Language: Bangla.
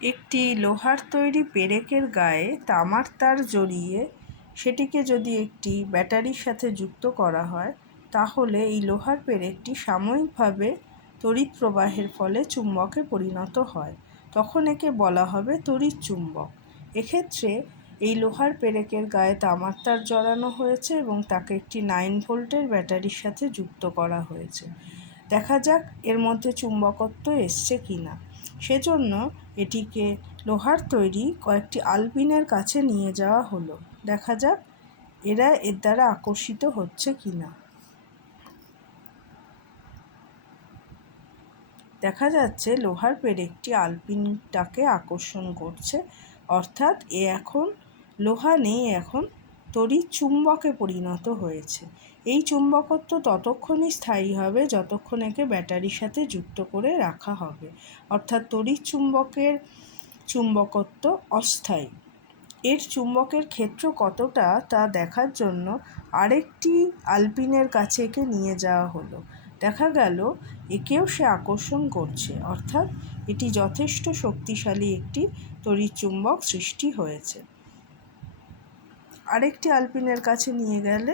একটি লোহার তৈরি পেরেকের গায়ে তামার তার জড়িয়ে সেটিকে যদি একটি ব্যাটারির সাথে যুক্ত করা হয়, তাহলে এই লোহার পেরেকটি সাময়িকভাবে তড়িৎ প্রবাহের ফলে চুম্বকে পরিণত হয়। তখন একে বলা হবে তড়িৎ চুম্বক। এক্ষেত্রে এই লোহার পেরেকের গায়ে তামার তার জড়ানো হয়েছে এবং তাকে একটি নাইন ভোল্টের ব্যাটারির সাথে যুক্ত করা হয়েছে। দেখা যাক এর মধ্যে চুম্বকত্ব এসছে কি না সেজন্য এটিকে লোহার তৈরি কয়েকটি আলপিনের কাছে নিয়ে যাওয়া হলো। দেখা যাক এরা এর দ্বারা আকর্ষিত হচ্ছে কি না দেখা যাচ্ছে লোহার পেরেকটি আলপিনটাকে আকর্ষণ করছে। অর্থাৎ এ এখন, লোহা নেই এখন তড়িৎ চুম্বকে পরিণত হয়েছে। এই চুম্বকত্ব ততক্ষণই স্থায়ী হবে, যতক্ষণ একে ব্যাটারির সাথে যুক্ত করে রাখা হবে। অর্থাৎ তড়িৎ চুম্বকের চুম্বকত্ব অস্থায়ী। এর চুম্বকের ক্ষেত্র কতটা তা দেখার জন্য আরেকটি আলপিনের কাছে একে নিয়ে যাওয়া হলো। দেখা গেল, একেও সে আকর্ষণ করছে। অর্থাৎ এটি যথেষ্ট শক্তিশালী একটি তড়িৎ চুম্বক সৃষ্টি হয়েছে। আরেকটি আলপিনের কাছে নিয়ে গেলে